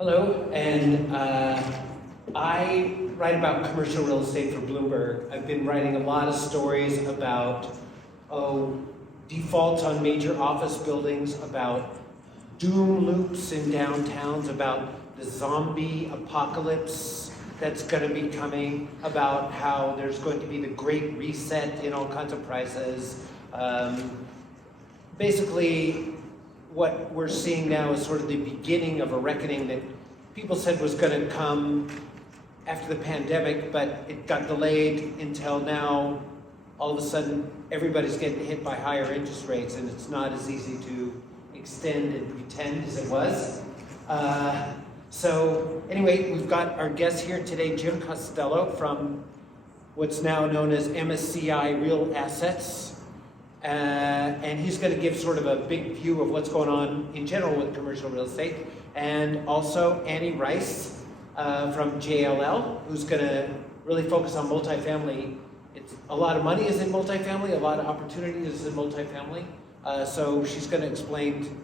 Hello, and I write about commercial real estate for Bloomberg. I've been writing a lot of stories about defaults on major office buildings, about doom loops in downtowns, about the zombie apocalypse that's going to be coming, about how there's going to be the great reset in all kinds of prices. Basically, what we're seeing now is sort of the beginning of a reckoning that people said was going to come after the pandemic, but it got delayed until now. All of a sudden, everybody's getting hit by higher interest rates, and it's not as easy to extend and pretend as it was. So anyway, we've got our guest here today, Jim Costello, from what's now known as MSCI Real Assets. And he's going to give sort of a big view of what's going on in general with commercial real estate. And also Annie Rice from JLL, who's going to really focus on multifamily. It's a lot of money is in multifamily, a lot of opportunity is in multifamily. So she's going to explain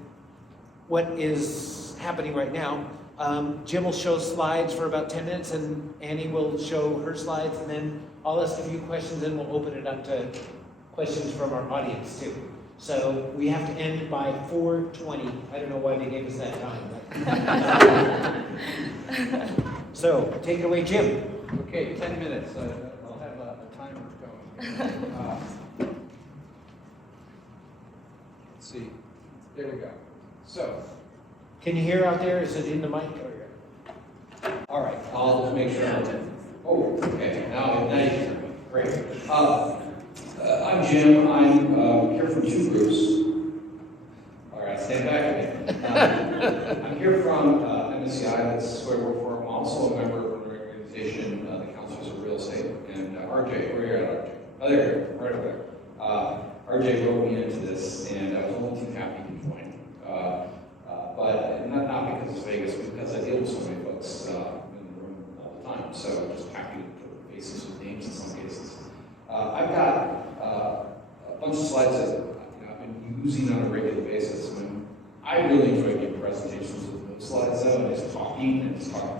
what is happening right now. Jim will show slides for about 10 minutes, and Annie will show her slides, and then I'll ask a few questions, and we'll open it up to questions from our audience too. So we have to end by 4:20. I don't know why they gave us that time. So take it away, Jim. Okay, 10 minutes. I'll have a timer going. Let's see. There we go. So. Can you hear out there? Is it in the mic? All right. I'll just make sure. Oh, okay. Now you can hear me. Great. I'm Jim. I'm here from two groups. All right, stand back again. I'm here from MSCI, that's who I work for. I'm also a member of an organization, the Councils of Real Estate. And RJ, where are you at, RJ? Oh, there you are, right over there. RJ wrote me into this, and I was only too happy to join. But not because it's Vegas, but because I deal with so many folks in the room all the time. So I'm just happy to put faces with names in some cases. I've got a bunch of slides that I've been using on a regular basis. I really enjoy giving presentations with those slides, though, and just talking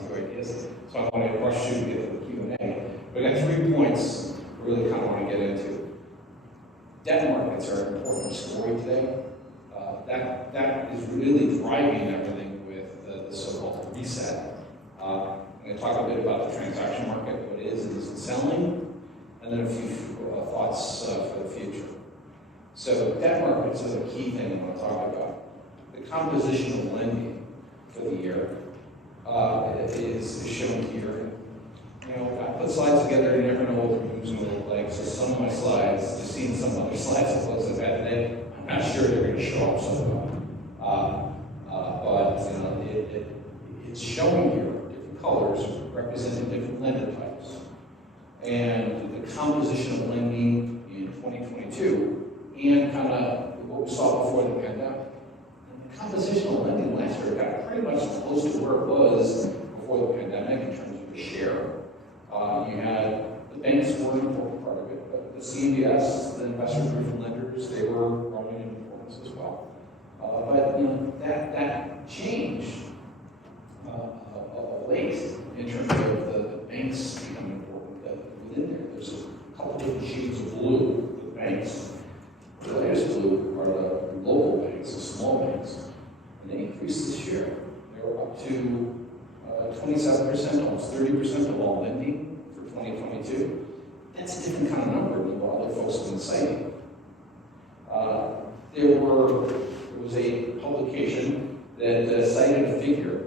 through ideas. So I want to rush through to get to the Q&A. But I got 3 points I really kind of want to get into. Debt markets are an important story today. That is really driving everything with the so-called reset. I'm going to talk a bit about the transaction market, what it is and isn't selling, and then a few thoughts for the future. So debt markets is a key thing I want to talk about. The composition of lending for the year is shown here. You know, I put slides together, you never know what the moves going to look like. So some of my slides, just seeing some other slides that looks like that today, I'm not sure they're going to show up somehow. But you know, it's showing here different colors representing different lender types. And the composition of lending in 2022 and kind of what we saw before the pandemic. And the composition of lending last year got pretty much close to where it was before the pandemic in terms of the share. You had the banks were an important part of it, but the CMBS, the investor-driven lenders, they were growing in importance as well. But you know that changed of late in terms of the banks becoming important. Within there, there's a couple different shades of blue with banks. The latest blue are the local banks, the small banks, and they increased this year. They were up to 27%, almost 30% of all lending for 2022. That's a different kind of number than what other folks have been citing. There was a publication that cited a figure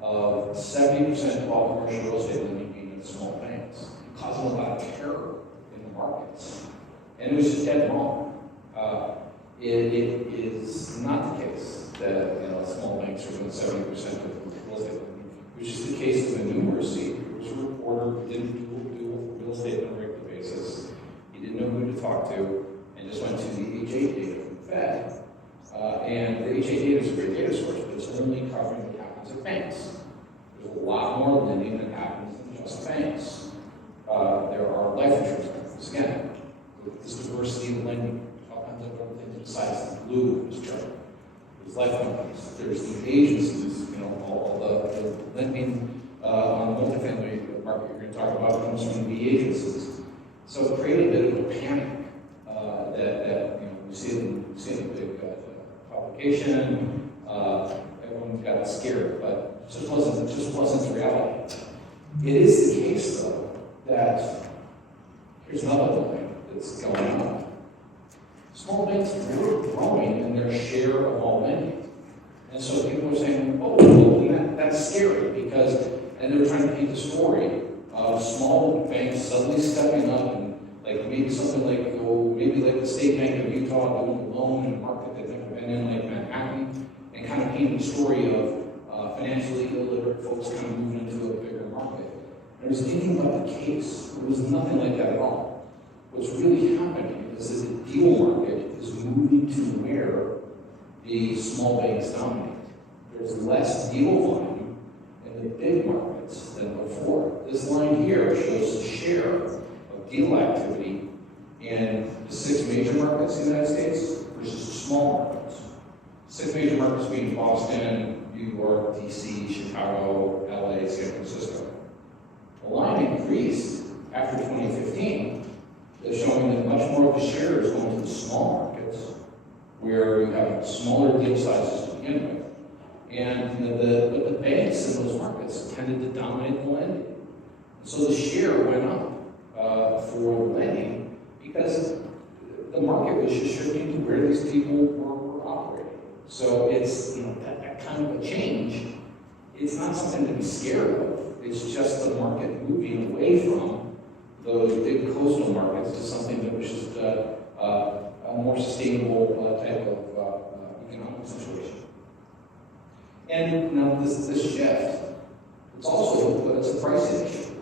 of 70% of all commercial real estate lending being in small banks, causing a lot of terror in the markets. And it was just dead wrong. It is not the case that small banks are doing 70% of real estate lending, which is the case of the numeracy. There was a reporter who didn't do real estate on a regular basis. He didn't know who to talk to, and just went to the H8 data from the Fed. And the H8 data is a great data source, but it's only covering what happens at banks. There's a lot more lending that happens than just banks. There are life insurance companies. Again, with this diversity of lending, all kinds of other things besides the blue in this chart. There's life companies. There's the agencies, all the lending on the multifamily market you're going to talk about comes from the agencies. So it created a bit of a panic that we see in the big publication. Everyone got scared, but it just wasn't the reality. It is the case, though, that here's another line that's going up. Small banks were growing in their share of all lending. And so people are saying, oh, well, that's scary because, and they're trying to paint the story of small banks suddenly stepping up and like maybe something like, maybe like the State Bank of Utah doing a loan in a market they've never been in, like Manhattan, and kind of painting the story of financially illiterate folks kind of moving into a bigger market. And there's anything but the case. There was nothing like that at all. What's really happening is that the deal market is moving to where the small banks dominate. There's less deal volume in the big markets than before. This line here shows the share of deal activity in the 6 major markets in the United States versus the small markets. 6 major markets being Boston, New York, DC, Chicago, LA, San Francisco. The line increased after 2015, showing that much more of the share is going to the small markets, where you have smaller deal sizes to begin with. And but the banks in those markets tended to dominate the lending. So the share went up for lending because the market was just shifting to where these people were operating. So it's that kind of a change. It's not something to be scared of. It's just the market moving away from those big coastal markets to something that was just a more sustainable type of economic situation. And now this shift, it's a pricing issue.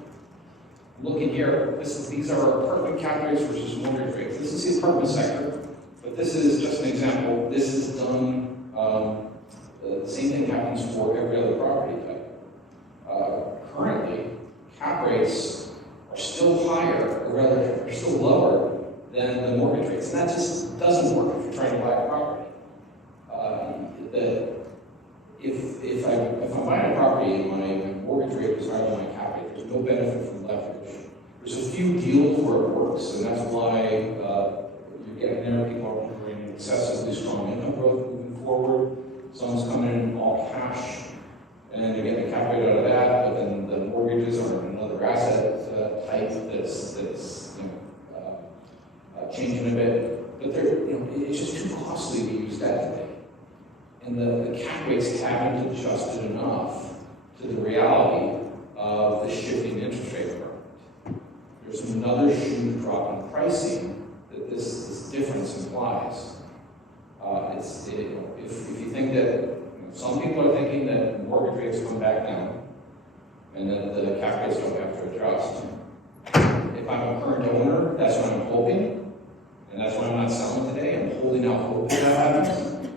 Looking here, these are apartment cap rates versus mortgage rates. This is the apartment sector, but this is just an example. This is done, the same thing happens for every other property type. Currently, cap rates are still higher, or rather, are still lower than the mortgage rates. And that just doesn't work if you're trying to buy a property. If I'm buying a property and my mortgage rate is higher than my cap rate, there's no benefit from leverage. There's a few deals where it works, and that's why you're getting there. People are offering excessively strong income growth moving forward. Someone's coming in all cash, and they're getting a cap rate out of that, but then the mortgages are another asset type that's changing a bit. But it's just too costly to use that today. And the cap rates haven't adjusted enough to the reality of the shifting interest rate environment. There's another shoe to drop in pricing that this difference implies. If you think that some people are thinking that mortgage rates come back down and that the cap rates don't have to adjust. If I'm a current owner, that's what I'm hoping, and that's why I'm not selling today. I'm holding out hope that happens.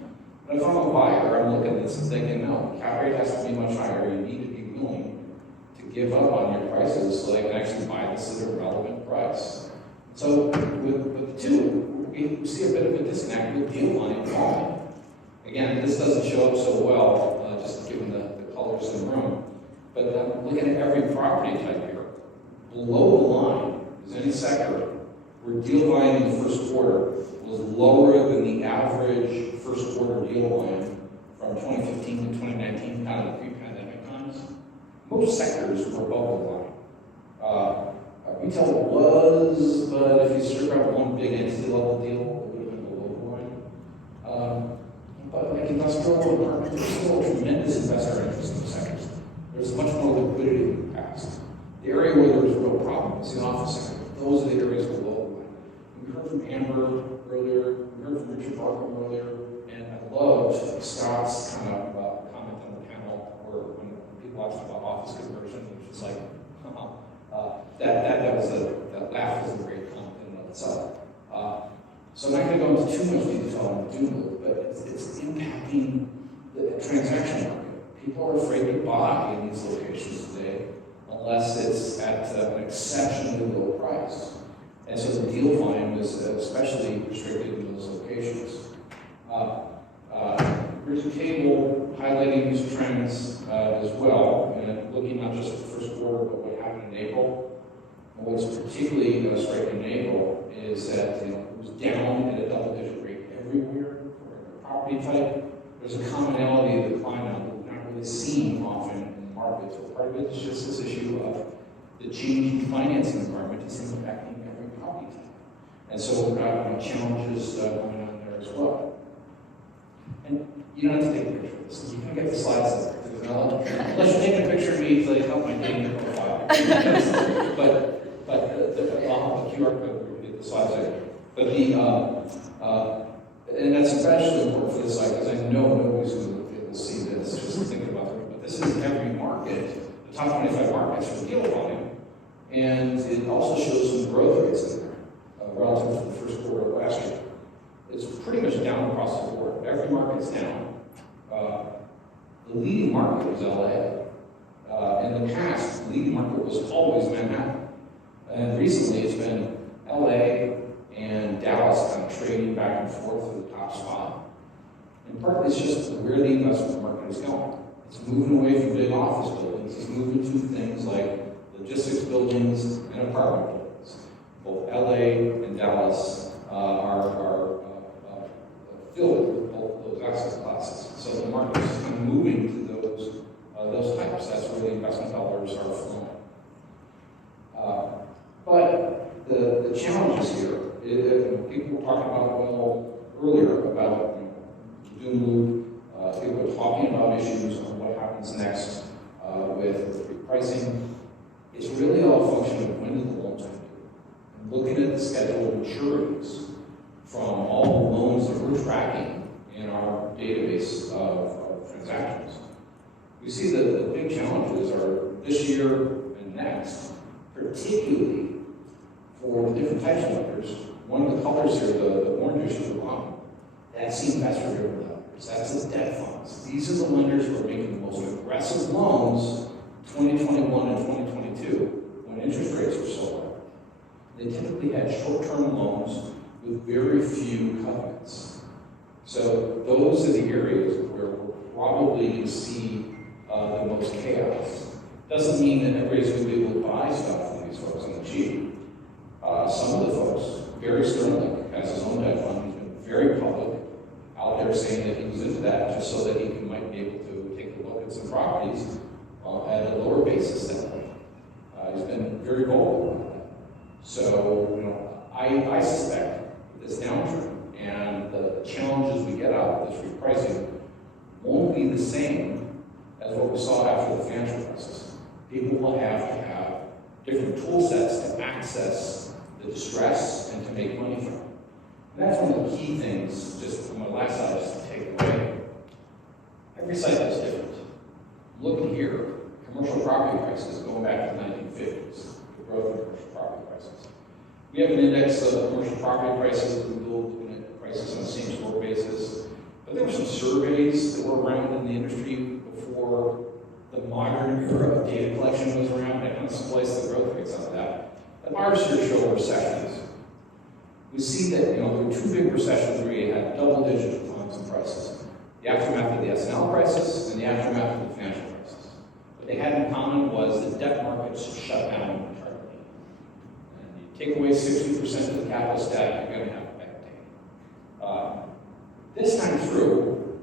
But if I'm a buyer, I'm looking at this and thinking, no, cap rate has to be much higher. You need to be willing to give up on your prices so I can actually buy this at a relevant price. So with the two, we see a bit of a disconnect with deal volume falling. Again, this doesn't show up so well, just given the colors in the room. But looking at every property type here, below the line is any sector where deal volume in the first quarter was lower than the average first quarter deal volume from 2015 to 2019, kind of the pre-pandemic times. Most sectors were above the line. Retail was, but if you strip out one big entity level deal, it would have been below the line. But like industrial apartments, there's still a tremendous investor interest in the sectors. There's much more liquidity in the past. The area where there was a real problem was the office sector. Those are the areas below the line. We heard from Amber earlier, we heard from Richard Barker earlier, and I loved Scott's kind of comment on the panel where when people asked about office conversion, which was like, that laugh was a great comment in and of itself. So I'm not going to go into too much detail on the doom loop, but it's impacting the transaction market. People are afraid to buy in these locations today unless it's at an exceptionally low price. And so the deal volume is especially restricted in those locations. Here's a table highlighting these trends. as well, and looking not just at the first quarter, but what happened in April. And what's particularly striking in April is that it was down at a double-digit rate everywhere for every property type. There's a commonality of decline now that we're not really seeing often in the market. So part of it is just this issue of the changing financing environment is impacting every property type. And so we've got challenges going on there as well. And you don't have to take a picture of this. You can get the slides up there. Unless you take a picture of me to help my dating profile. but I'll have the QR code to get the slides there. But and that's especially important for this slide because I know nobody's going to be able to see this, just thinking about it. But this is every market, the top 25 markets for deal volume. And it also shows some growth rates in there relative to the first quarter of last year. It's pretty much down across the board. Every market's down. The leading market was LA. In the past, the leading market was always Manhattan. And recently it's been LA and Dallas kind of trading back and forth for the top spot. And partly it's just where the investment market is going. It's moving away from big office buildings. It's moving to things like logistics buildings and apartment buildings. Both LA and Dallas are filled with both those asset classes. So the market is kind of moving to those types. That's where the investment dollars are flowing. But the challenges here, people were talking about earlier about doom loop. People were talking about issues on what happens next with repricing. It's really all a function of when do the loans come due. And looking at the schedule of maturities from all the loans that we're tracking in our database of transactions, we see that the big challenges are this year and next, particularly for the different types of lenders. One of the colors here, the orange at the bottom, that's the investor-driven lenders. That's the debt funds. These are the lenders who are making the most aggressive loans 2021 and 2022 when interest rates were so low. They typically had short-term loans with very few covenants. So those are the areas where we're probably going to see the most chaos. Doesn't mean that everybody's going to be able to buy stuff from these folks on the cheap. Some of the folks, Barry Sternlick has his own debt fund. He's been very public out there saying that he was into that just so that he might be able to take a look at some properties at a lower basis than that. He's been very vocal about that. So, I suspect this downturn and the challenges we get out of this repricing won't be the same as what we saw after the financial crisis. People will have to have different tool sets to access the distress and to make money from it. And that's one of the key things, just from my last slide, just to take away. Every cycle is different. Looking here, commercial property prices going back to the 1950s, the growth of commercial property prices. We have an index of commercial property prices that we build unit prices on a same-store basis. But there were some surveys that were around in the industry before the modern era of data collection was around, and I kind of spliced the growth rates out of that. The bars here show recessions. We see that there were two big recessions where you had double-digit declines in prices. The aftermath of the S&L crisis and the aftermath of the financial crisis. What they had in common was the debt markets shut down entirely. And you take away 60% of the capital stack, you're going to have a bad day. This time through,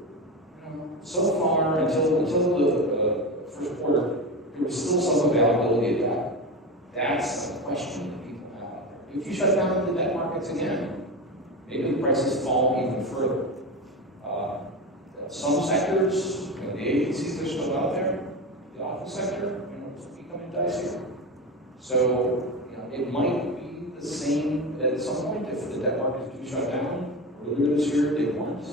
so far until the first quarter, there was still some availability of debt. That's the question that people have out there. If you shut down the debt markets again, maybe the prices fall even further. Some sectors, the agencies are still out there. The office sector, it's becoming dicier. So, it might be the same at some point if the debt markets do shut down. Earlier this year, they weren't.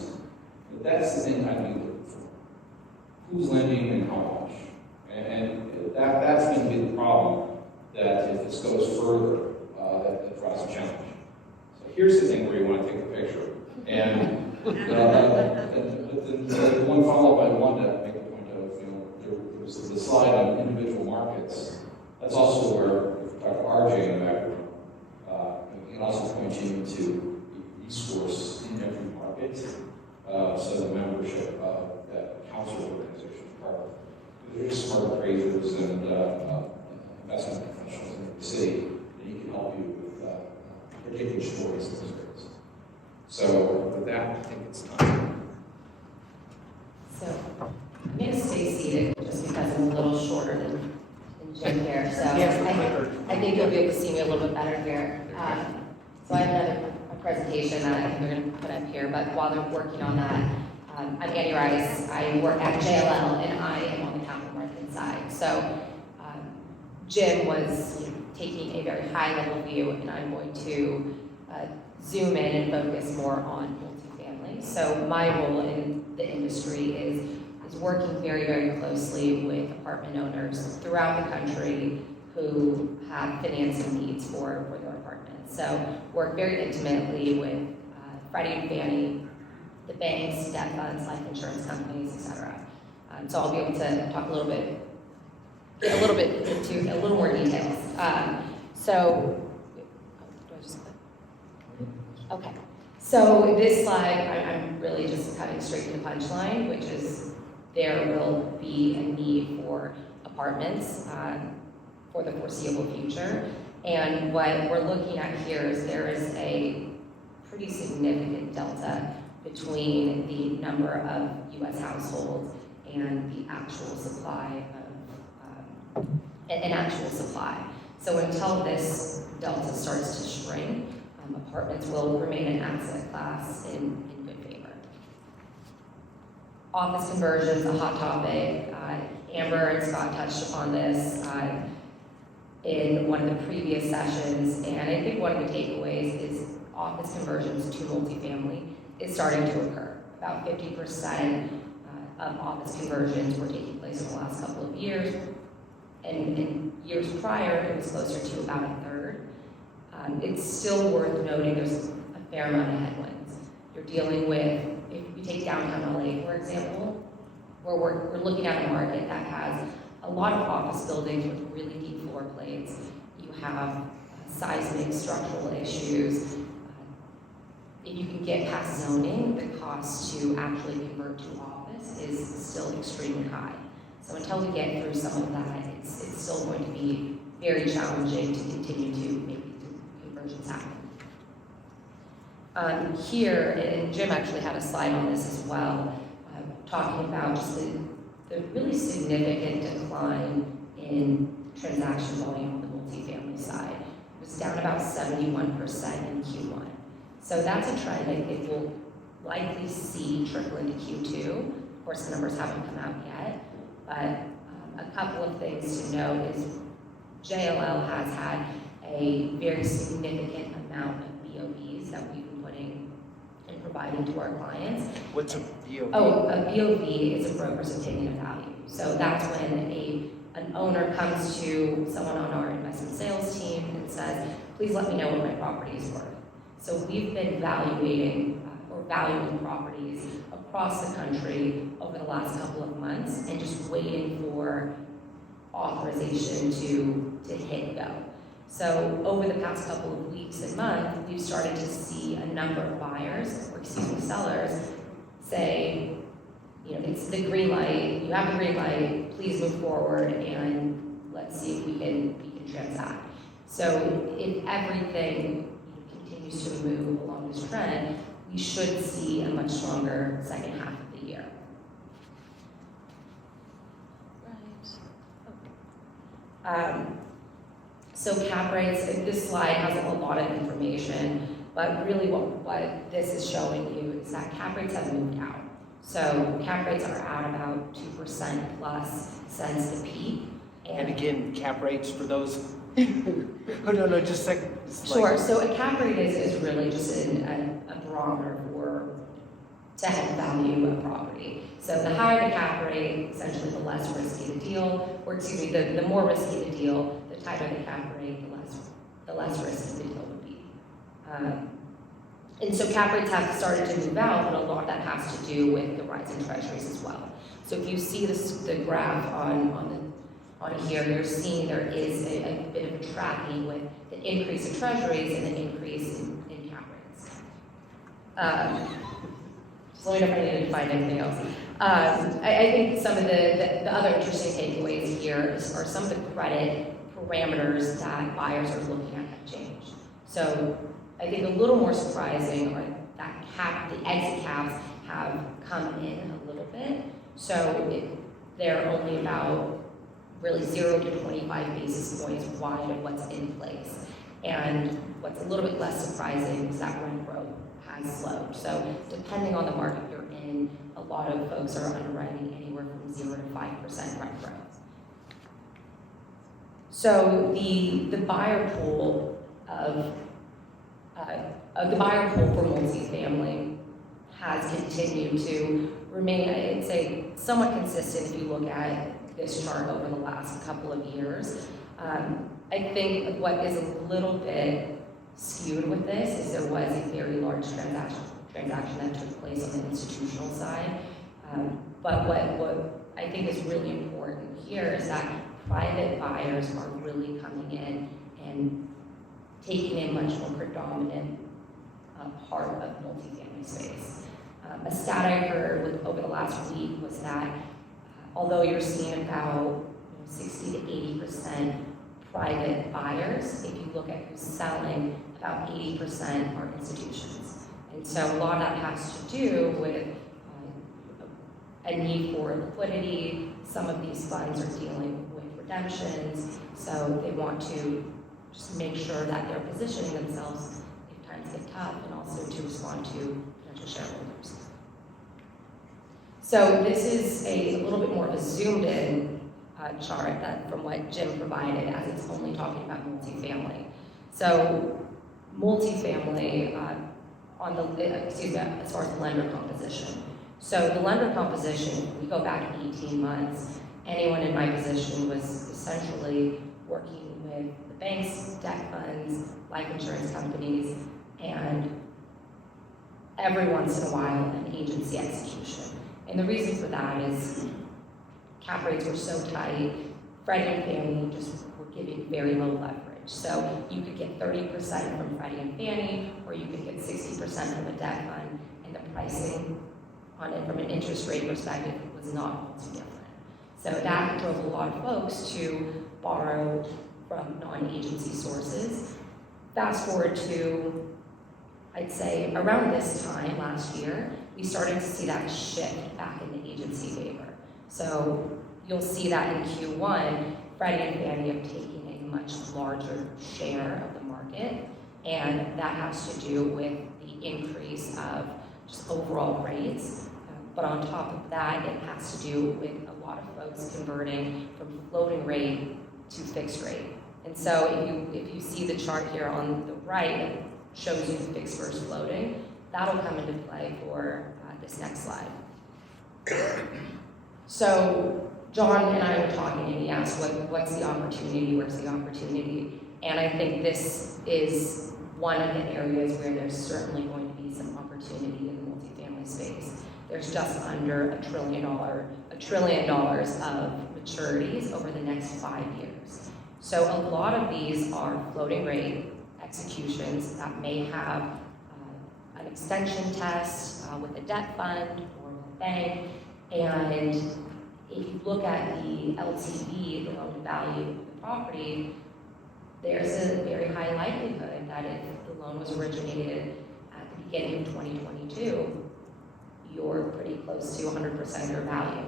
But that's the thing I'd be looking for. Who's lending and how much? And that's going to be the problem that if this goes further, that drives a challenge. So here's the thing where you want to take a picture. And the one follow-up I wanted to make a point of, there was the slide on individual markets. That's also where, if we talk about RJ in the background, we can also point you to a resource in every market. So the membership of that council organization is part of it. There's smart appraisers and investment professionals in the city, and he can help you with predicting stories in those areas. So with that, I think it's time. So I'm going to stay seated just because I'm a little shorter than Jim here. So I think you'll be able to see me a little bit better here. So I have another presentation that I think we're going to put up here, but while they're working on that, I'm Annie Rice. I work at JLL, and I am on the capital market side. So Jim was taking a very high-level view, and I'm going to zoom in and focus more on multifamily. So my role in the industry is working very, very closely with apartment owners throughout the country who have financing needs for their apartments. So work very intimately with Freddie and Fannie, the banks, debt funds, life insurance companies, etc. So I'll be able to talk a little bit into a little more details. Do I just click? Okay. So this slide, I'm really just cutting straight to the punchline, which is there will be a need for apartments for the foreseeable future. And what we're looking at here is there is a pretty significant delta between the number of U.S. households and the actual supply of an actual supply. So until this delta starts to shrink, apartments will remain an asset class in good favor. Office conversions, a hot topic. Amber and Scott touched upon this in one of the previous sessions, and I think one of the takeaways is office conversions to multifamily is starting to occur. About 50% of office conversions were taking place in the last couple of years, and in years prior, it was closer to about a third. It's still worth noting there's a fair amount of headwinds. You're dealing with, if you take downtown LA, for example, where we're looking at a market that has a lot of office buildings with really deep floor plates. You have seismic structural issues. If you can get past zoning, the cost to actually convert to office is still extremely high. So until we get through some of that, it's still going to be very challenging to continue to make conversions happen. Here, and Jim actually had a slide on this as well, talking about just the really significant decline in transaction volume on the multifamily side. It was down about 71% in Q1. So that's a trend I think we'll likely see trickle into Q2. Of course, the numbers haven't come out yet, but a couple of things to note is JLL has had a very significant amount of BOVs that we've been putting and providing to our clients. What's a BOV? Oh, a BOV is a broker's opinion of value. So that's when an owner comes to someone on our investment sales team and says, please let me know what my property is worth. So we've been valuing properties across the country over the last couple of months and just waiting for authorization to hit go. So over the past couple of weeks and months, we've started to see a number of sellers say, it's the green light, you have the green light, please move forward and let's see if we can transact. So if everything continues to move along this trend, we should see a much stronger second half of the year. So cap rates, this slide has a lot of information, but really what this is showing you is that cap rates have moved out. So cap rates are out about 2% plus since the peak. And again, cap rates for those who don't know, just like... Sure, so a cap rate is really just a barometer to help value a property. So the higher the cap rate, essentially the less risky the deal, or excuse me, the more risky the deal, the tighter the cap rate, the less risky the deal would be. And so cap rates have started to move out, but a lot of that has to do with the rise in treasuries as well. So if you see the graph on here, you're seeing there is a bit of a tracking with the increase in treasuries and the increase in cap rates. So let me know if I needed to find anything else. I think some of the other interesting takeaways here are some of the credit parameters that buyers are looking at have changed. So I think a little more surprising are that the exit caps have come in a little bit. So they're only about really 0 to 25 basis points wide of what's in place. And what's a little bit less surprising is that rent growth has slowed. So depending on the market you're in, a lot of folks are underwriting anywhere from 0 to 5% rent growth. So the buyer pool for multifamily has continued to remain, I'd say, somewhat consistent if you look at this chart over the last couple of years. I think what is a little bit skewed with this is there was a very large transaction that took place on the institutional side. But what I think is really important here is that private buyers are really coming in and taking a much more predominant part of multifamily space. A stat I heard over the last week was that although you're seeing about 60 to 80% private buyers, if you look at who's selling, about 80% are institutions. And so a lot of that has to do with a need for liquidity. Some of these funds are dealing with redemptions, so they want to just make sure that they're positioning themselves if times get tough, and also to respond to potential shareholders. So this is a little bit more of a zoomed in chart that from what Jim provided, as it's only talking about multifamily. So multifamily as far as the lender composition. So the lender composition, if we go back 18 months, anyone in my position was essentially working with the banks, debt funds, life insurance companies, and every once in a while an agency execution. And the reason for that is cap rates were so tight, Freddie and Fannie just were giving very low leverage. So you could get 30% from Freddie and Fannie, or you could get 60% from a debt fund, and the pricing on it from an interest rate perspective was not too different. So that drove a lot of folks to borrow from non-agency sources. Fast forward to, I'd say, around this time last year, we started to see that shift back in the agency favor. So you'll see that in Q1, Freddie and Fannie have taken a much larger share of the market, and that has to do with the increase of just overall rates. But on top of that, it has to do with a lot of folks converting from floating rate to fixed rate. And so if you see the chart here on the right, it shows you fixed versus floating. That'll come into play for this next slide. So John and I were talking, and he asked, what's the opportunity, where's the opportunity? And I think this is one of the areas where there's certainly going to be some opportunity in the multifamily space. There's just under $1 trillion of maturities over the next 5 years. So a lot of these are floating rate executions that may have an extension test with a debt fund or a bank. And if you look at the LTV, the loan to value of the property, there's a very high likelihood that if the loan was originated at the beginning of 2022, you're pretty close to 100% of your value.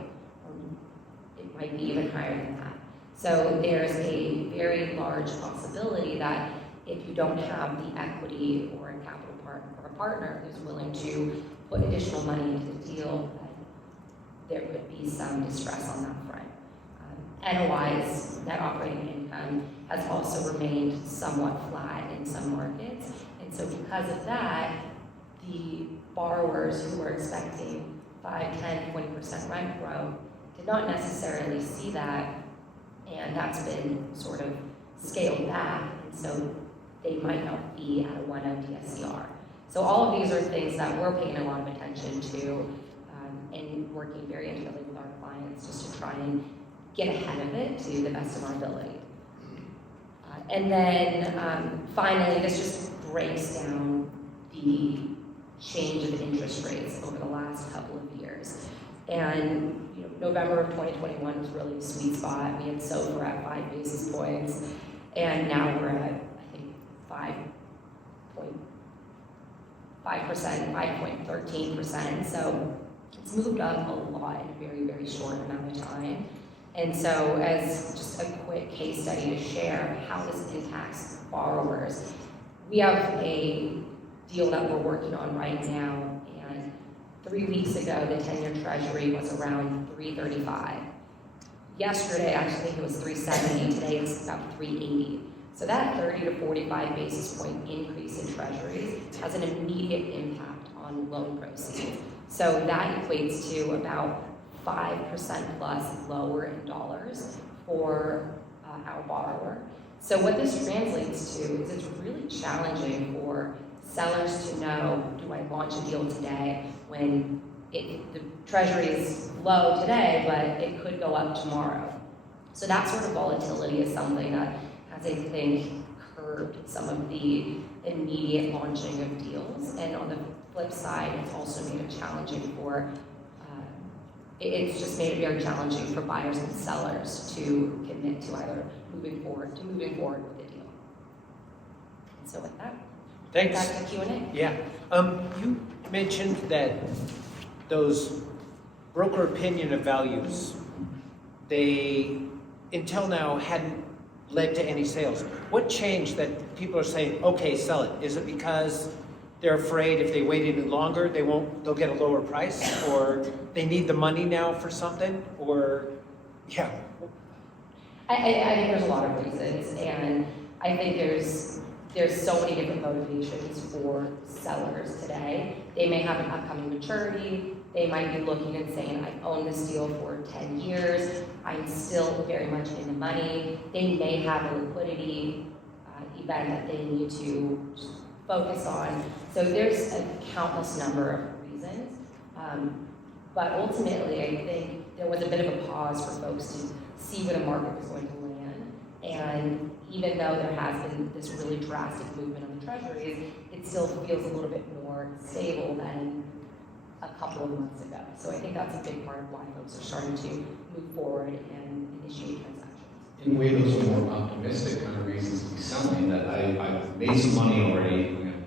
It might be even higher than that. So there's a very large possibility that if you don't have the equity or a capital partner or a partner who's willing to put additional money into the deal, there could be some distress on that front. NOI's, net operating income, has also remained somewhat flat in some markets. And so because of that, the borrowers who were expecting 5, 10, 20% rent growth did not necessarily see that, and that's been sort of scaled back, and so they might not be at a 1.0 DSCR. So all of these are things that we're paying a lot of attention to and working very intimately with our clients just to try and get ahead of it to the best of our ability. And then finally, this just breaks down the change of interest rates over the last couple of years. And November of 2021 was really a sweet spot. We had SOFR at 5 basis points, and now we're at, I think, 5.5%, 5.13%. So it's moved up a lot in a very, very short amount of time. And so as just a quick case study to share how this impacts borrowers, we have a deal that we're working on right now, and 3 weeks ago, the 10-year treasury was around 335. Yesterday, actually, I think it was 370. Today, it's about 380. So that 30 to 45 basis point increase in treasuries has an immediate impact on loan proceeds. So that equates to about 5% plus lower in dollars for our borrower. So what this translates to is it's really challenging for sellers to know, do I launch a deal today when the treasury is low today, but it could go up tomorrow. So that sort of volatility is something that has, I think, curbed some of the immediate launching of deals. And on the flip side, it's also made it challenging for, it's just made it very challenging for buyers and sellers to commit to either moving forward with the deal. And so with that, Thanks. back to Q&A. Yeah. You mentioned that those broker opinion of values, they, until now, hadn't led to any sales. What changed that people are saying, okay, sell it? Is it because they're afraid if they wait any longer, they'll get a lower price? Or they need the money now for something? Or, yeah. I think there's a lot of reasons, and I think there's so many different motivations for sellers today. They may have an upcoming maturity. They might be looking and saying, I've owned this deal for 10 years. I'm still very much in the money. They may have a liquidity event that they need to focus on. So there's a countless number of reasons. But ultimately, I think there was a bit of a pause for folks to see where the market was going to land. And even though there has been this really drastic movement on the treasuries, it still feels a little bit more stable than a couple of months ago. So I think that's a big part of why folks are starting to move forward and initiate transactions. In a way, those are more optimistic kind of reasons to be selling, that I've made some money already, I'm going to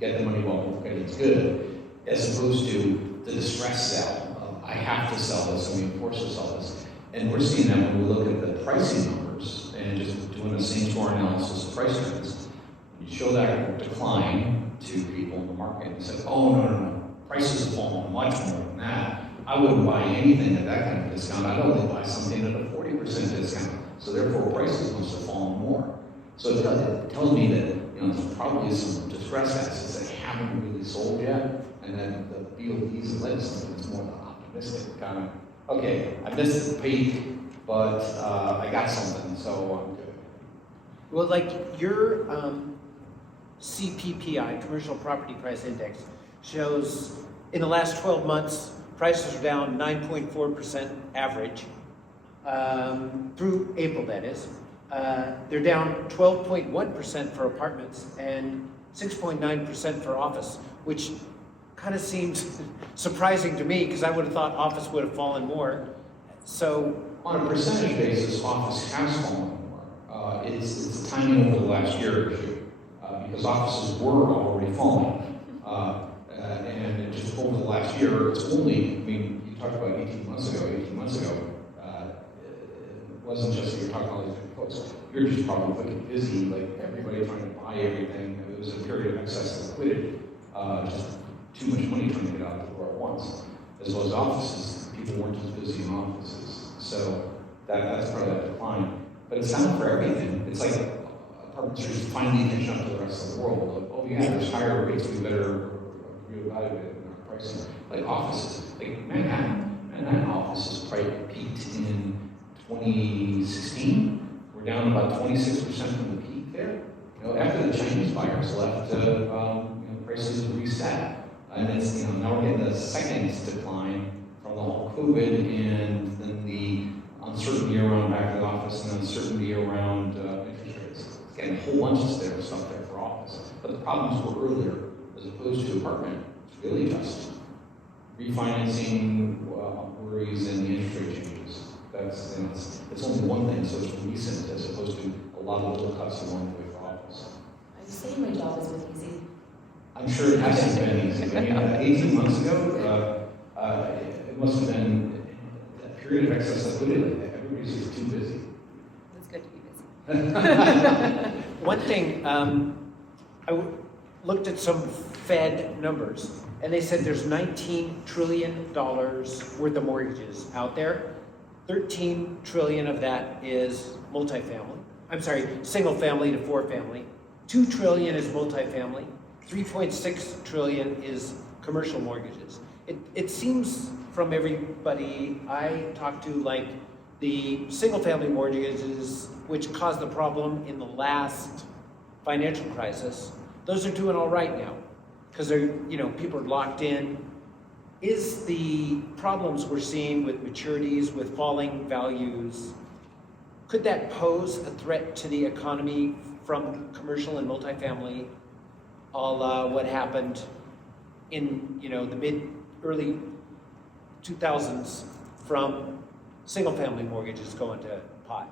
get the money while it's good, as opposed to the distress sell of, I have to sell this, and we force to sell this. And we're seeing that when we look at the pricing numbers and just doing the same store analysis of price trends. You show that decline to people in the market and say, oh, no. Prices have fallen much more than that. I wouldn't buy anything at that kind of discount. I'd only buy something at a 40% discount. So therefore, prices must have fallen more. So it tells me that there's probably some distressed assets that haven't really sold yet, and then the BOPs have led to something that's more optimistic kind of. Okay, I missed the peak, but I got something, so I'm good. Well, like your CPPI, Commercial Property Price Index, shows in the last 12 months, prices are down 9.4% average, through April, that is. They're down 12.1% for apartments and 6.9% for office, which kind of seems surprising to me because I would have thought office would have fallen more. So, on a percentage basis, office has fallen more. It's timing over the last year or two, because offices were already falling. And just over the last year, it's only, you talked about 18 months ago, it wasn't just that you're talking all these different folks. You're just probably looking busy, like everybody trying to buy everything. It was a period of excess liquidity, just too much money trying to get out the door at once. As well as offices, people weren't as busy in offices. So that's part of that decline. But it's not for everything. It's like apartments are just finally catching up to the rest of the world. Like, oh yeah, there's higher rates, we better reevaluate in our pricing. Like offices, like Manhattan offices probably peaked in 2016. We're down about 26% from the peak there. After the Chinese buyers left, prices reset. And it's, now we're getting the second decline from the whole COVID and then the uncertainty around back to the office and uncertainty around interest rates. It's getting a whole bunch of stuff there for office. But the problems were earlier as opposed to apartment. It's really just refinancing worries and the interest rate changes. It's only one thing, so it's recent as opposed to a lot of little cuts along the way for office. I'm saying my job has been easy. I'm sure it hasn't been easy. I mean, 18 months ago, it must have been a period of excess liquidity. Everybody's just too busy. It's good to be busy. One thing, looked at some Fed numbers, and they said there's $19 trillion worth of mortgages out there. 13 trillion of that is multifamily. I'm sorry, single family to four family. 2 trillion is multifamily. 3.6 trillion is commercial mortgages. It seems from everybody I talk to like the single family mortgages, which caused the problem in the last financial crisis, those are doing all right now because they're, people are locked in. Is the problems we're seeing with maturities, with falling values, could that pose a threat to the economy from commercial and multifamily, a la what happened in the early 2000s from single-family mortgages going to pot?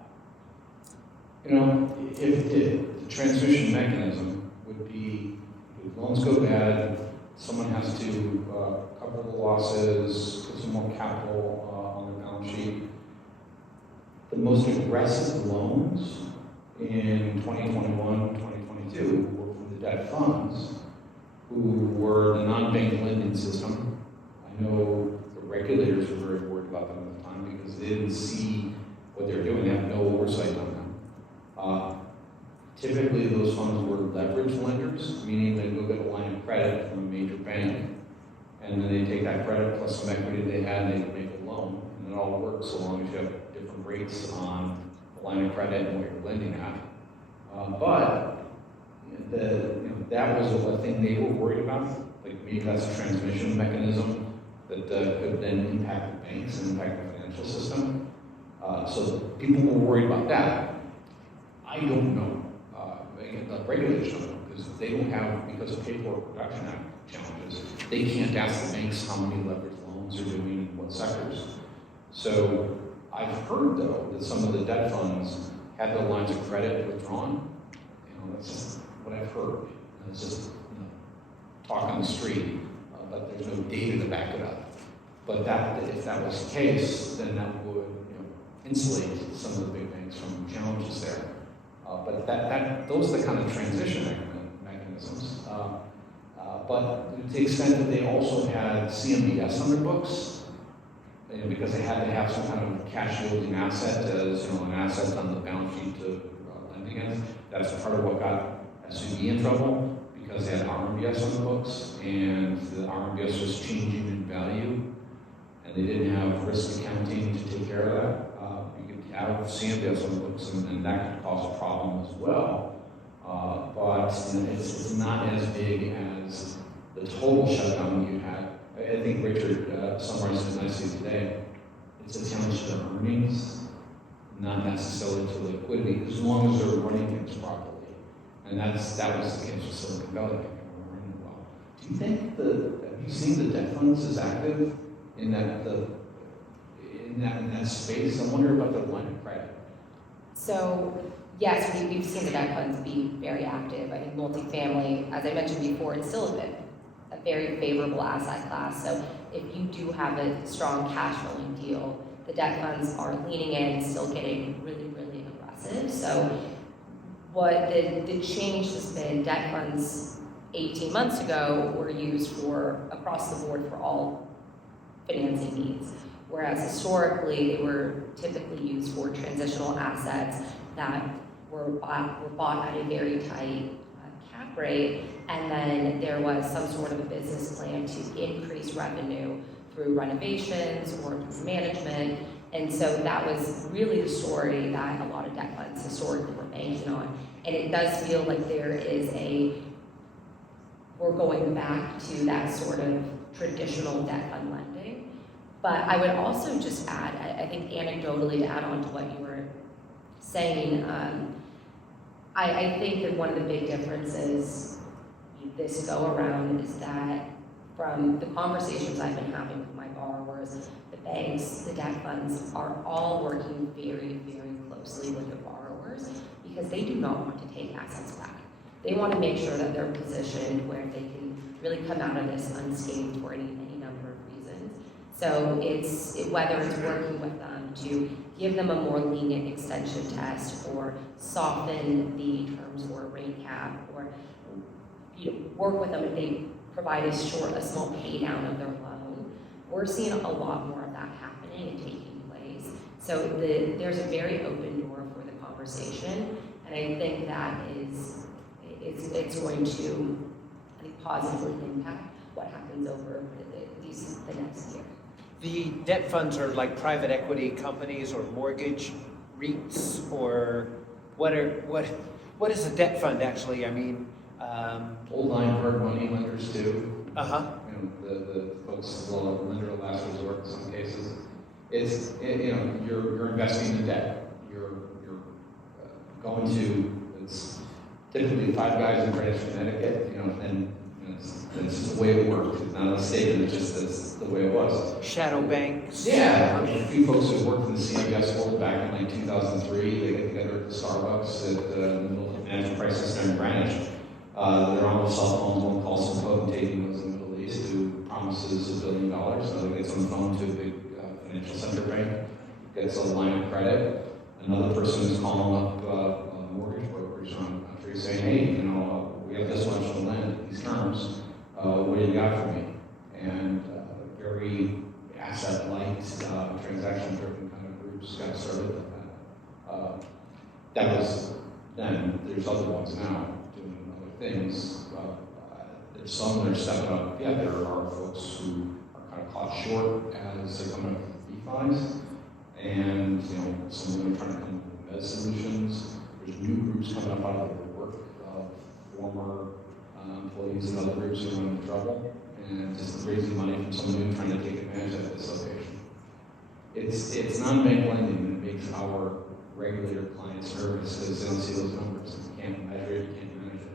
If the transmission mechanism would be, if loans go bad, someone has to cover the losses, put some more capital on their balance sheet. The most aggressive loans in 2021, 2022 were from the debt funds, who were the non-bank lending system. I know the regulators were very worried about them at the time because they didn't see what they're doing. They have no oversight on them. Typically, those funds were leverage lenders, meaning they go get a line of credit from a major bank, and then they take that credit plus some equity they had, and they would make a loan, and it all works so long as you have different rates on the line of credit and what you're lending at. But that was a thing they were worried about. Like maybe that's a transmission mechanism that could then impact the banks and impact the financial system. So people were worried about that. I don't know. The regulators don't know because they don't have, because of Paperwork Reduction Act challenges, they can't ask the banks how many leveraged loans are doing in what sectors. So I've heard though that some of the debt funds had their lines of credit withdrawn. That's just what I've heard. It's just talk on the street, but there's no data to back it up. But if that was the case, then that would insulate some of the big banks from challenges there. But those are the kind of transition mechanisms. But to the extent that they also had CMBS on their books, because they had to have some kind of cash yielding asset as an asset on the balance sheet to lend against. That's part of what got SVB in trouble because they had RMBS on the books, and the RMBS was changing in value, and they didn't have risk accounting to take care of that. Have CMBS on the books, and that could cause a problem as well. But it's not as big as the total shutdown you had. I think Richard summarized it nicely today. It's a challenge to earnings, not necessarily to liquidity, as long as they're running things properly. And that was the case with Silicon Valley. Running well. Do you think have you seen the debt funds as active in that space? I wonder about the line of credit. So yes, we've seen the debt funds be very active. I think multifamily, as I mentioned before, it's still a very favorable asset class. So if you do have a strong cash flowing deal, the debt funds are leaning in, still getting really, really aggressive. So what the change has been, debt funds 18 months ago were used for across the board for all financing needs. Whereas historically, they were typically used for transitional assets that were bought at a very tight cap rate, and then there was some sort of a business plan to increase revenue through renovations or through management. And so that was really the story that a lot of debt funds historically were banking on. And it does feel like we're going back to that sort of traditional debt fund lending. But I would also just add, I think anecdotally, to add on to what you were saying, I think that one of the big differences this go around is that from the conversations I've been having with my borrowers, the banks, the debt funds are all working very, very closely with the borrowers because they do not want to take assets back. They want to make sure that they're positioned where they can really come out of this unscathed for any number of reasons. So whether it's working with them to give them a more lenient extension test or soften the terms for a rate cap or work with them if they provide a small pay down of their loan. We're seeing a lot more of that happening and taking place. So there's a very open door for the conversation, and I think that it's going to, I think, positively impact what happens over the next year. The debt funds are like private equity companies or mortgage REITs, or what is a debt fund actually? I mean, Old line hard money lenders too. uh-huh. The folks will lender of last resort in some cases. It's you're investing in debt. You're going to, it's typically 5 guys in Greenwich, Connecticut. And it's just the way it worked. It's not a statement. It's just the way it was. Shadow banks. Yeah, a few folks who worked in the CMBS world back in 2003. They get together at the Starbucks at the middle of the financial crisis there in Greenwich. They're on the cell phones, one calls some potentate who lives in the Middle East who promises $1 billion. So he gets on the phone to a big financial center bank, gets a line of credit. Another person is calling up a mortgage brokerage around the country saying, hey, we have this much to lend at these terms. What do you got for me? And very asset-light, transaction-driven kind of groups got started with that. That was then. There's other ones now doing other things. There's some that are stepping up. Yeah, there are folks who are kind of caught short as they're coming up with refis, and some of them are trying to come up with med solutions. There's new groups coming up out of the work of former employees and other groups who are in trouble, and just raising money from someone new trying to take advantage of this location. It's non-bank lending that makes our regulator clients nervous because they don't see those numbers. You can't measure it, you can't manage it.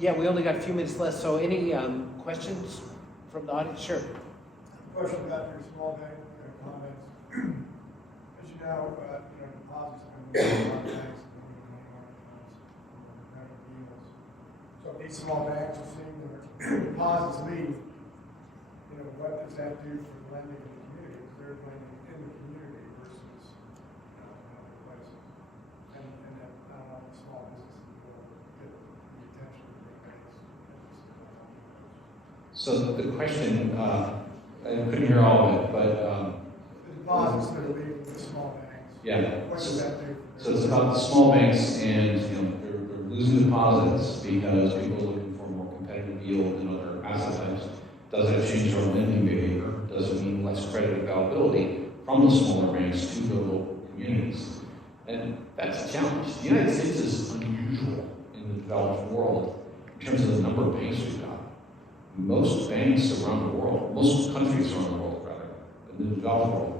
Yeah, we only got a few minutes left, so any questions from the audience? Sure. Question about your small bank comments. As you know, deposits have been moving on banks and moving money market funds, better yields. So if these small banks are seeing their deposits leave, what does that do for lending in the community? Because they're lending in the community versus other places. And that not all the small businesses will get the attention of big banks. So the question, I couldn't hear all of it, but The deposits that are leaving the small banks. yeah. What does that do? So it's about the small banks, and they're losing deposits because people are looking for more competitive yield than other asset types. Does that change our lending behavior? Does it mean less credit availability from the smaller banks to the local communities? And that's a challenge. The United States is unusual in the developed world in terms of the number of banks we've got. Most banks around the world, most countries around the world, rather, in the developed world,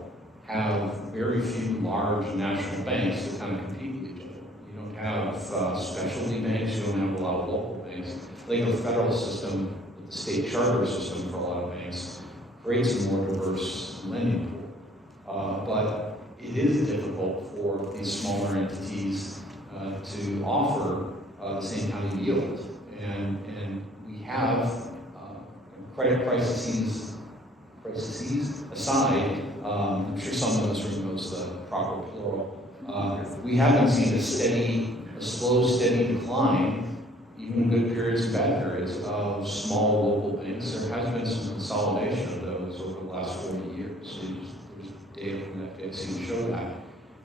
have very few large national banks that kind of compete with each other. You don't have specialty banks, you don't have a lot of local banks. I think the federal system, the state charter system for a lot of banks, creates a more diverse lending pool. But it is difficult for these smaller entities to offer the same kind of yield. And we have credit crises aside, I'm sure someone in this room knows the proper plural. We haven't seen a slow, steady decline, even in good periods and bad periods, of small local banks. There has been some consolidation of those over the last 40 years. There's data from the FDIC to show that.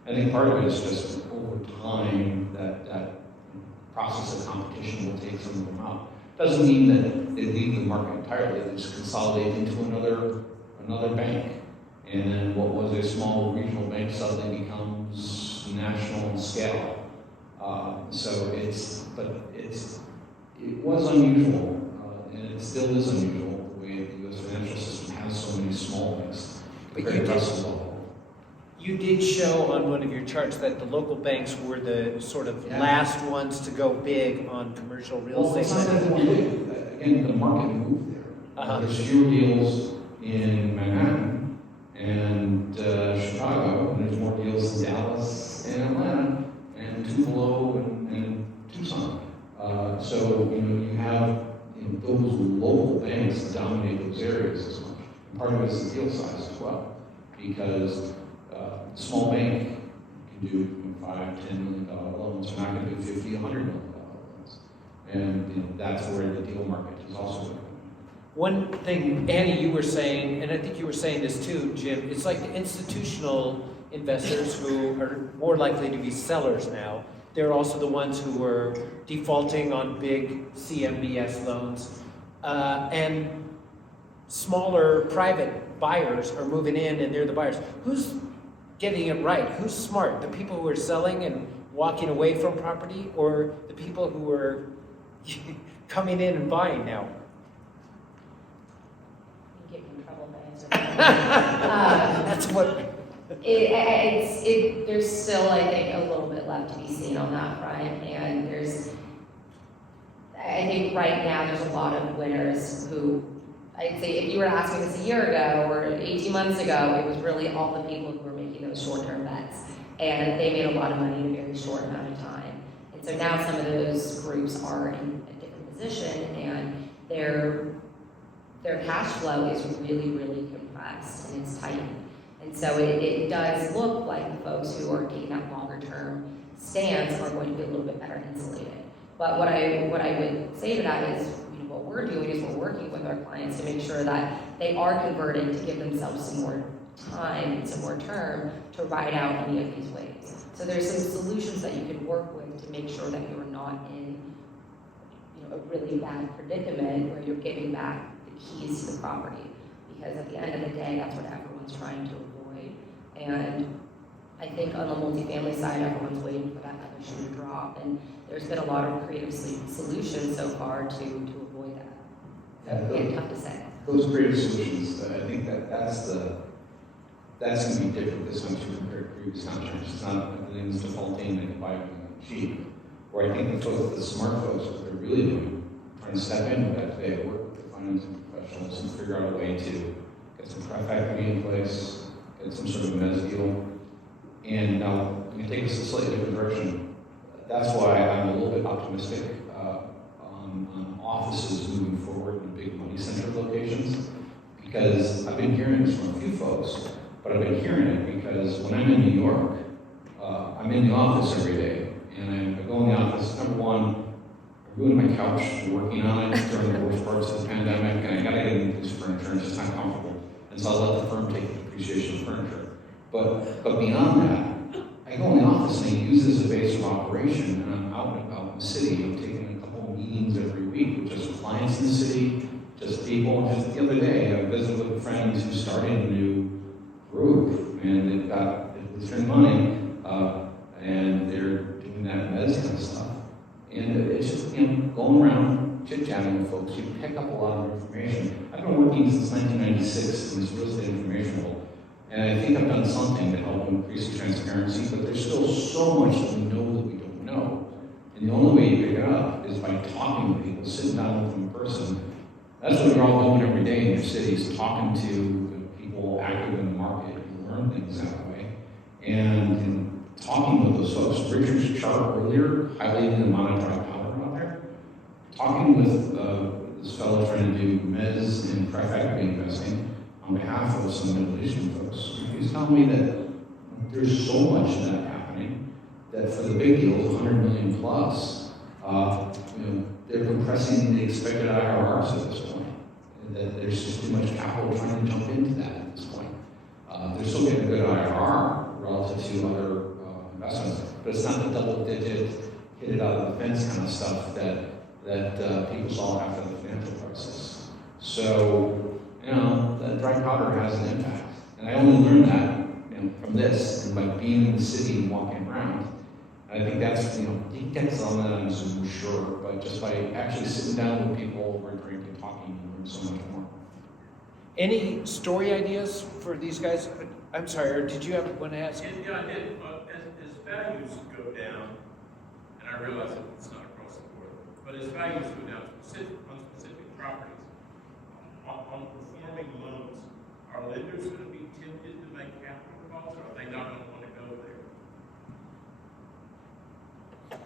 I think part of it is just over time that process of competition will take some of them out. Doesn't mean that they leave the market entirely. They just consolidate into another bank. And then what was a small regional bank suddenly becomes national in scale. It was unusual, and it still is unusual the way the U.S. financial system has so many small banks. But Very aggressive level. You did show on one of your charts that the local banks were the sort of Yeah. last ones to go big on commercial real Well, it's estate not that lending. one big. Again, the market moved there. Uh-huh. There's fewer deals in Manhattan and Chicago, and there's more deals in Dallas and Atlanta and Tupelo and Tucson. So you have those local banks dominate those areas as much. And part of it is the deal size as well, because a small bank can do $5, $10 million loans. They're not going to do $50, $100 million loans, and that's where the deal market is also going. One thing, Annie, you were saying, and I think you were saying this too, Jim, it's like the institutional investors who are more likely to be sellers now. They're also the ones who were defaulting on big CMBS loans. And smaller private buyers are moving in and they're the buyers. Who's getting it right? Who's smart? The people who are selling and walking away from property, or the people who are coming in and buying now? You get in trouble by answering that. That's what. There's still, I think, a little bit left to be seen on that front, and I think right now there's a lot of winners who, I'd say if you were to ask me this a year ago or 18 months ago, it was really all the people who were making those short-term bets, and they made a lot of money in a very short amount of time. And so now some of those groups are in a different position, and their cash flow is really, really compressed, and it's tight. And so it does look like the folks who are taking that longer term stance are going to be a little bit better insulated. But what I would say to that is, what we're doing is we're working with our clients to make sure that they are converting to give themselves some more time and some more term to ride out any of these waves. So there's some solutions that you can work with to make sure that you're not in a really bad predicament where you're giving back the keys to the property. Because at the end of the day, that's what everyone's trying to avoid. And I think on the multifamily side, everyone's waiting for that other shoe to drop. And there's been a lot of creative solutions so far to avoid that. Again, tough to say. Those creative solutions, I think that's going to be different this time too compared to previous downturns. It's not everything's defaulting and buy everything cheap. Where I think the smart folks, what they're really doing, trying to step into that today, work with the financing professionals and figure out a way to get some pref equity in place, get some sort of mezz deal. And now we can take this a slightly different direction. That's why I'm a little bit optimistic on offices moving forward in big money center locations, because I've been hearing this from a few folks, but I've been hearing it because when I'm in New York, I'm in the office every day, and I go in the office, number one, I'm doing my couch, working on it during the worst parts of the pandemic, and I gotta get into this furniture, and it's just not comfortable. And so I'll let the firm take the depreciation of furniture. But beyond that, I go in the office and I use it as a base of operation, and I'm out and about in the city. I'm taking a couple of meetings every week with just clients in the city, just people. Just the other day, I visited with friends who started a new group, and they've got return money, and they're doing that mezz kind of stuff. And it's just, going around chit-chatting with folks, you pick up a lot of information. I've been working since 1996 in this real estate information world, and I think I've done something to help increase transparency, but there's still so much that we know that we don't know. And the only way you pick it up is by talking to people, sitting down with them in person. That's what you're all doing every day in your cities, talking to the people active in the market. You learn things that way. And talking with those folks, Richard's chart earlier, highlighting the amount of dry powder out there. Talking with this fellow trying to do mezz and pref equity investing on behalf of some Middle Eastern folks. He's telling me that there's so much of that happening that for the big deals, 100 million plus, they're compressing the expected IRRs at this point. And that there's just too much capital trying to jump into that at this point. They're still getting a good IRR relative to other investments, but it's not the double-digit, hit it out of the fence kind of stuff that people saw after the financial crisis. So, that dry powder has an impact. And I only learned that from this and by being in the city and walking around. And I think that's, you get some of that on Zoom, sure, but just by actually sitting down with people over a drink and talking, you learn so much more. Any story ideas for these guys? I'm sorry, or did you want to ask? Yeah, I did. As values go down, and I realize that it's not across the board, but as values go down on specific properties, on performing loans, are lenders going to be tempted to make capital calls, or are they not going to want to go there?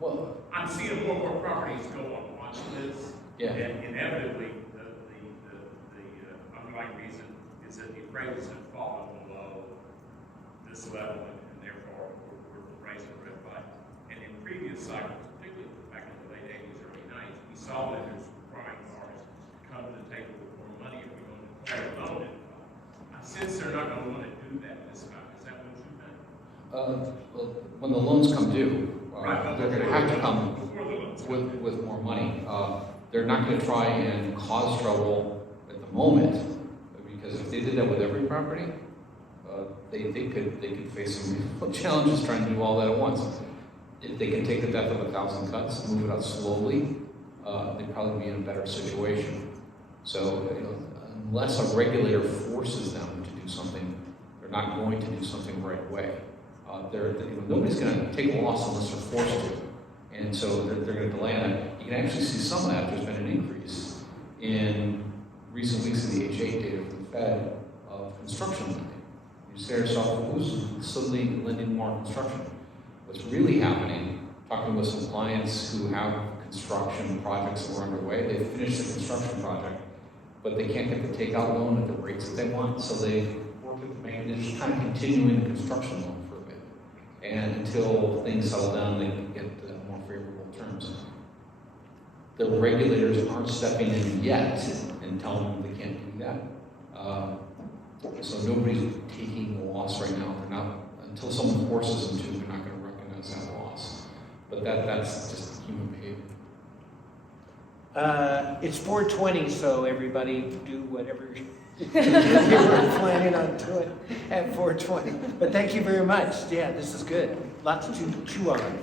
Well, I'm seeing more and more properties go on watch lists. Yeah. And inevitably, the underlying reason is that the appraisals have fallen below this level, and therefore we're raising the red flag. And in previous cycles, particularly back in the late 80s, early 90s, we saw lenders crying bars come to the table with more money if we want to acquire a loan. I sense they're not going to want to do that this time. Is that what you think? well, when the loans come due, they're going to have to come Before the loans come due. with more money. They're not going to try and cause trouble at the moment, because if they did that with every property, they could face some real challenges trying to do all that at once. If they can take the death of 1,000 cuts, move it out slowly, they'd probably be in a better situation. So, unless a regulator forces them to do something, they're not going to do something right away. Nobody's going to take a loss unless they're forced to. And so they're going to delay on that. You can actually see some of that. There's been an increase in recent weeks of the H8 data from the Fed of construction lending. You say to yourself, who's suddenly lending more on construction? What's really happening, talking with some clients who have construction projects that were underway, they finished the construction project, but they can't get the takeout loan at the rates that they want, so they work with the bank, they're just kind of continuing the construction loan for a bit. And until things settle down, they can get more favorable terms. The regulators aren't stepping in yet and telling them they can't do that. So nobody's taking a loss right now. They're not, until someone forces them to, they're not going to recognize that loss. But that's just human behavior. It's 4:20, so everybody do whatever you were planning on doing at 4:20. But thank you very much. Yeah, this is good. Lots to chew on.